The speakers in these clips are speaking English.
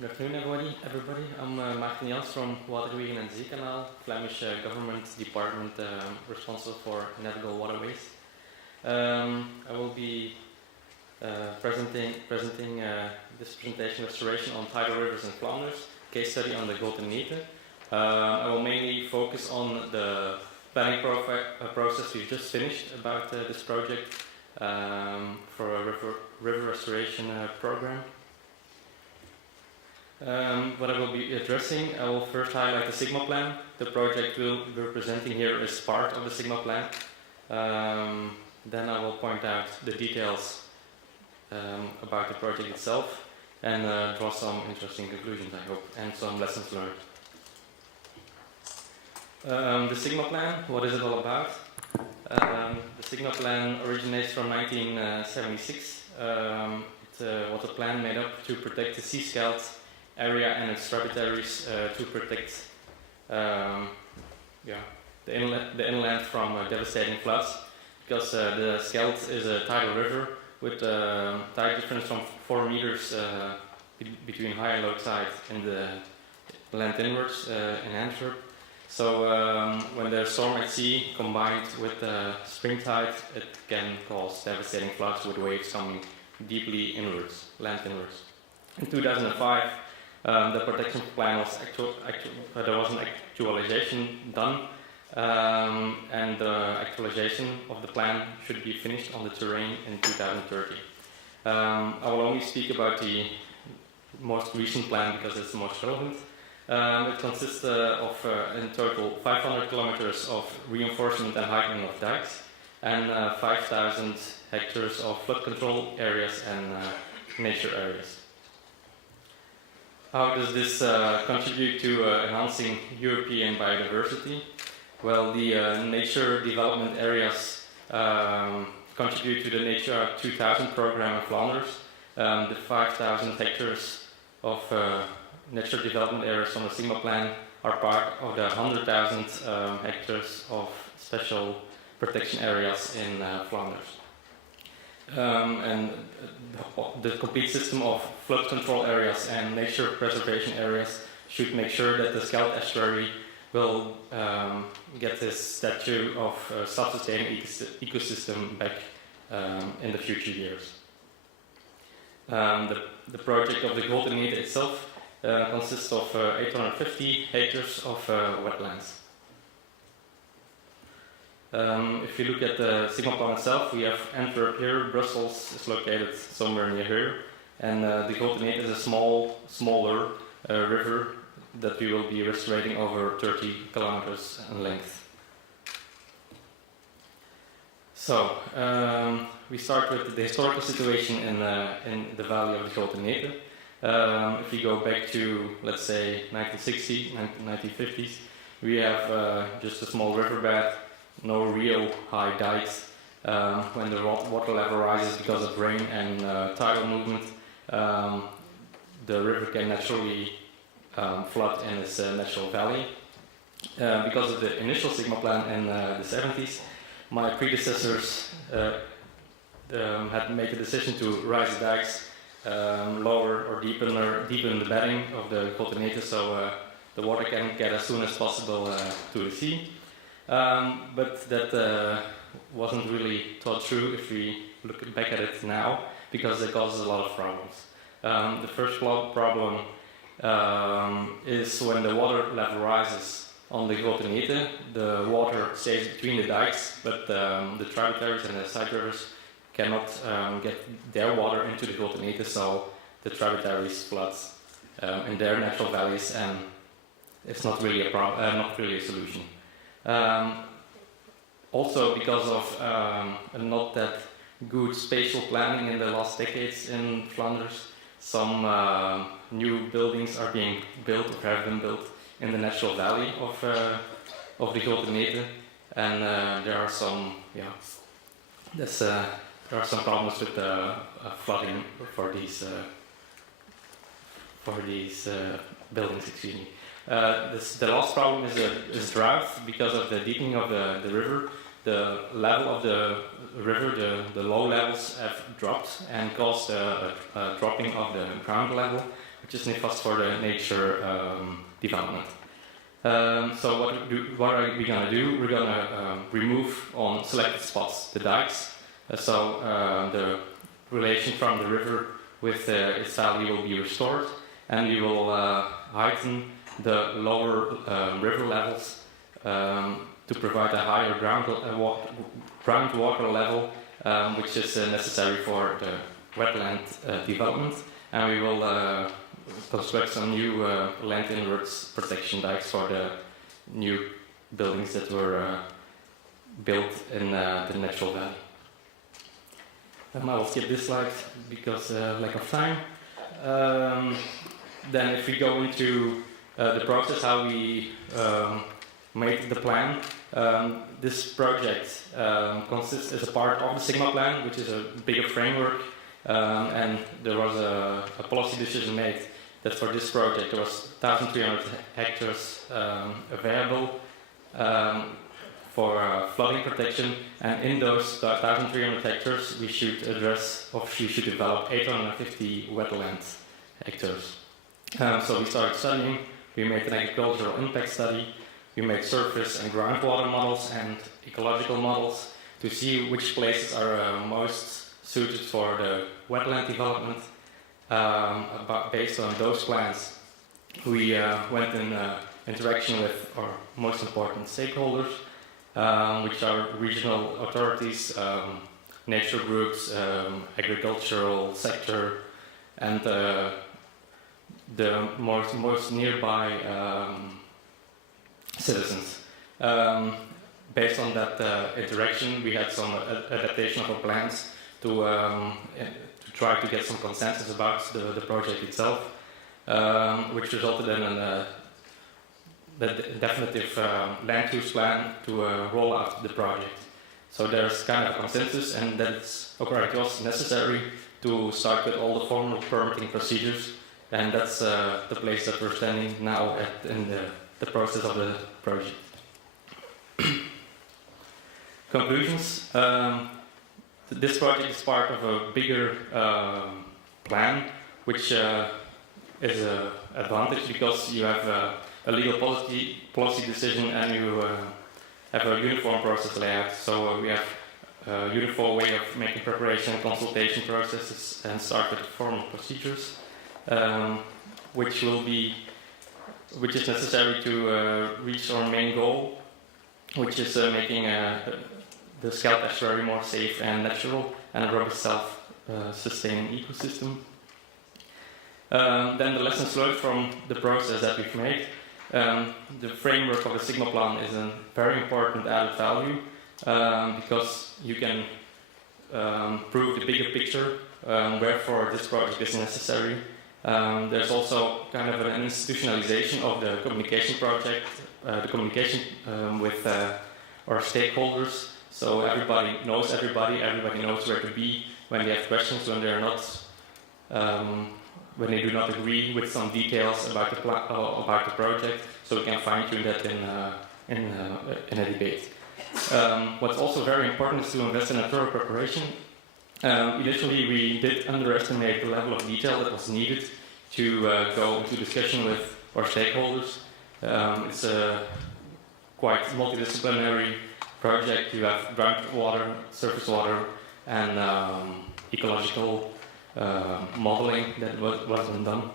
Good afternoon, everybody. I'm Maarten Jans from Waterwegen and Zeekanaal, Flemish government department responsible for navigable waterways. I will be presenting this presentation, Restoration on Tidal Rivers in Flanders, case study on the Grote Nete. I will mainly focus on the planning process we've just finished about this project for a river restoration program. What I will be addressing, I will first highlight the Sigma plan. The project we're presenting here is part of the Sigma plan. Then I will point out the details about the project itself and draw some interesting conclusions, I hope, and some lessons learned. The Sigma plan, what is it all about? The Sigma plan originates from 1976. It was a plan made up to protect the sea scald area and its tributaries to protect the inland from devastating floods, because the Scheldt is a tidal river with a tide difference from 4 meters between high and low tide in the land inwards in Antwerp. So when there's storm at sea combined with spring tide, it can cause devastating floods with waves coming deeply inwards, land inwards. In 2005, the protection plan was there was an actualization done, and the actualization of the plan should be finished on the terrain in 2030. I will only speak about the most recent plan because it's the most relevant. It consists of in total 500 kilometers of reinforcement and heightening of dikes and 5,000 hectares of flood control areas and nature areas. How does this contribute to enhancing European biodiversity? Well, the nature development areas contribute to the Natura 2000 program in Flanders. The 5,000 hectares of nature development areas from the Sigma plan are part of the 100,000 hectares of special protection areas in Flanders. And the complete system of flood control areas and nature preservation areas should make sure that the Scheldt estuary will get this stature of self-sustaining ecosystem back in the future years. The project of the Grote Nete itself consists of 850 hectares of wetlands. If you look at the Sigma plan itself, we have Antwerp here, Brussels is located somewhere near here, and the Grote Nete is a smaller river that we will be restoring over 30 kilometers in length. So, we start with the historical situation in the valley of the Grote Nete. If you go back to, let's say, 1960s, 1950s, we have just a small riverbed, no real high dikes. When the water level rises because of rain and tidal movement, the river can naturally flood in its natural valley. Because of the initial Sigma plan in the 70s, my predecessors had made the decision to rise the dikes, lower or deepen the bedding of the Grote Nete so the water can get as soon as possible to the sea. But that wasn't really thought through if we look back at it now, because it causes a lot of problems. The first problem is when the water level rises on the Grote Nete, the water stays between the dikes, but the tributaries and the side rivers cannot get their water into the Grote Nete, so the tributaries flood in their natural valleys, and it's not really a solution. Also, because of not that good spatial planning in the last decades in Flanders, some new buildings are being built or have been built in the natural valley of the Grote Nete, and there are some problems with flooding for these buildings. Excuse me. The last problem is drought. Because of the deepening of the river, the level of the river, the low levels have dropped and caused a dropping of the ground level, just NIFAS for the nature development. So what are we going to do? We're going to remove on selected spots the dikes. The relation from the river with its valley will be restored, and we will heighten the lower river levels to provide a higher groundwater level, which is necessary for the wetland development. And we will construct some new land inwards protection dikes for the new buildings that were built in the natural valley. I will skip this slide because lack of time. Then if we go into the process, how we made the plan, this project consists as a part of the Sigma plan, which is a bigger framework, and there was a policy decision made that for this project there was 1,300 hectares available for flooding protection, and in those 1,300 hectares we should develop 850 wetland hectares. So we started studying, we made an agricultural impact study, we made surface and groundwater models and ecological models to see which places are most suited for the wetland development. Based on those plans, we went in interaction with our most important stakeholders, which are regional authorities, nature groups, agricultural sector, and the most nearby citizens. Based on that interaction, we had some adaptation of our plans to try to get some consensus about the project itself, which resulted in the definitive land use plan to roll out the project. So there's kind of a consensus, and that it was necessary to start with all the formal permitting procedures, and that's the place that we're standing now in the process of the project. Conclusions. This project is part of a bigger plan, which is an advantage because you have a legal policy decision and you have a uniform process layout. So we have a uniform way of making preparation and consultation processes and start with formal procedures, which is necessary to reach our main goal, which is making the Scheldt estuary more safe and natural and a robust self-sustaining ecosystem. Then the lessons learned from the process that we've made. The framework of the Sigma plan is a very important added value because you can prove the bigger picture, wherefore this project is necessary. There's also kind of an institutionalization of the communication project, the communication with our stakeholders. So everybody knows everybody knows where to be when they have questions, when they're not, when they do not agree with some details about the project. So we can fine-tune that in a debate. What's also very important is to invest in a thorough preparation. Initially, we did underestimate the level of detail that was needed to go into discussion with our stakeholders. It's a quite multidisciplinary project. You have groundwater, surface water, and ecological modeling that wasn't done.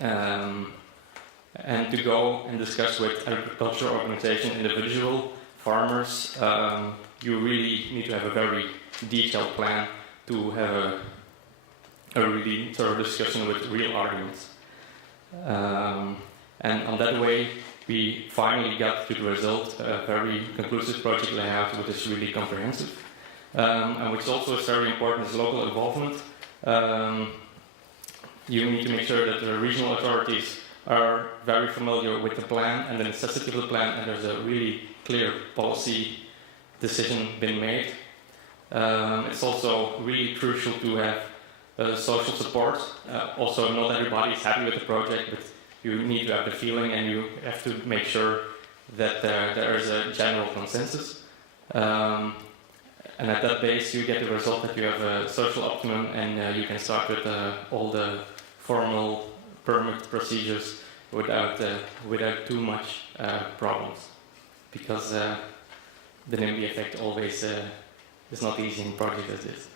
And to go and discuss with agriculture organizations, individual farmers, you really need to have a very detailed plan to have a really thorough discussion with real arguments. And on that way, we finally got to the result, a very conclusive project layout which is really comprehensive. And which also is very important is local involvement. You need to make sure that the regional authorities are very familiar with the plan and the necessity of the plan, and there's a really clear policy decision been made. It's also really crucial to have social support. Also, not everybody is happy with the project, but you need to have the feeling and you have to make sure that there is a general consensus. And at that base, you get the result that you have a social optimum and you can start with all the formal permit procedures without too much problems, because the NIMBY effect always is not easy in projects as this.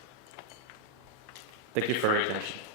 Thank you for your attention.